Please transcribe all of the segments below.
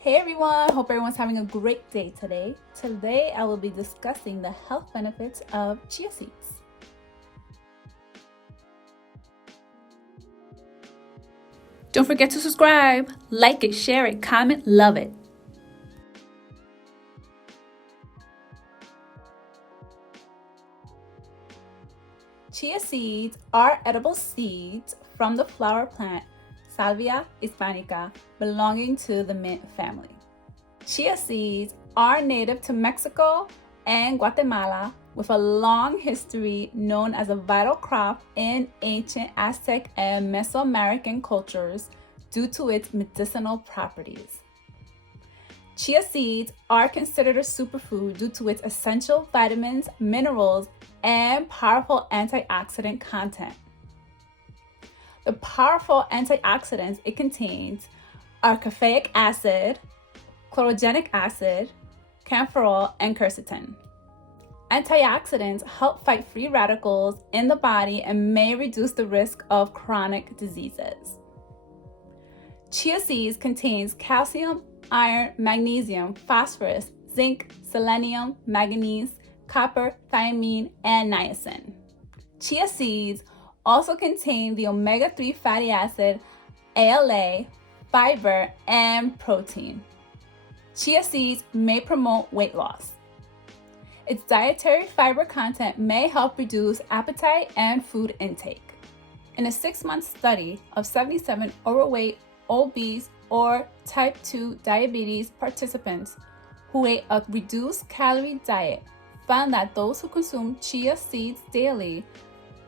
Hey everyone, hope everyone's having a great day today. Today I will be discussing the health benefits of chia seeds. Don't forget to subscribe, like it, share it, comment, love it. Chia seeds are edible seeds from the flower plant Salvia hispanica, belonging to the mint family. Chia seeds are native to Mexico and Guatemala, with a long history known as a vital crop in ancient Aztec and Mesoamerican cultures due to its medicinal properties. Chia seeds are considered a superfood due to its essential vitamins, minerals, and powerful antioxidant content. The powerful antioxidants it contains are caffeic acid, chlorogenic acid, camphorol, and quercetin. Antioxidants help fight free radicals in the body and may reduce the risk of chronic diseases. Chia seeds contains calcium, iron, magnesium, phosphorus, zinc, selenium, manganese, copper, thiamine, and niacin. Chia seeds also contain the omega-3 fatty acid, ALA, fiber, and protein. Chia seeds may promote weight loss. Its dietary fiber content may help reduce appetite and food intake. In a 6-month study of 77 overweight, obese, or type 2 diabetes participants who ate a reduced calorie diet found that those who consumed chia seeds daily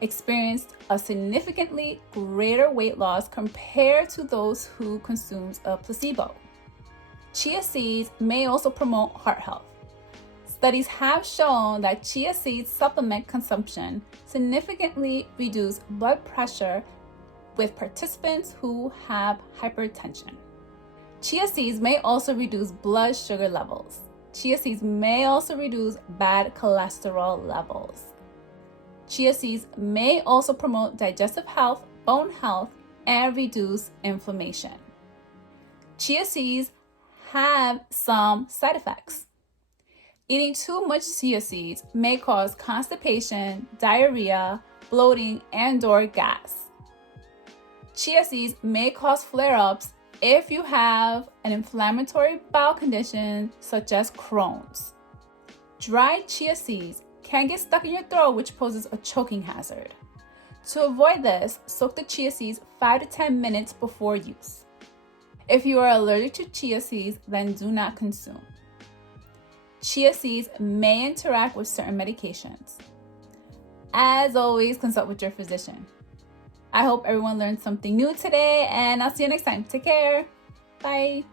experienced a significantly greater weight loss compared to those who consumed a placebo. Chia seeds may also promote heart health. Studies have shown that chia seeds supplement consumption significantly reduce blood pressure with participants who have hypertension. Chia seeds may also reduce blood sugar levels. Chia seeds may also reduce bad cholesterol levels. Chia seeds may also promote digestive health, bone health, and reduce inflammation. Chia seeds have some side effects. Eating too much chia seeds may cause constipation, diarrhea, bloating, and/or gas. Chia seeds may cause flare-ups if you have an inflammatory bowel condition such as Crohn's. Dried chia seeds can get stuck in your throat, which poses a choking hazard. To avoid this, soak the chia seeds 5 to 10 minutes before use. If you are allergic to chia seeds, then do not consume. Chia seeds may interact with certain medications. As always, consult with your physician. I hope everyone learned something new today, and I'll see you next time. Take care. Bye.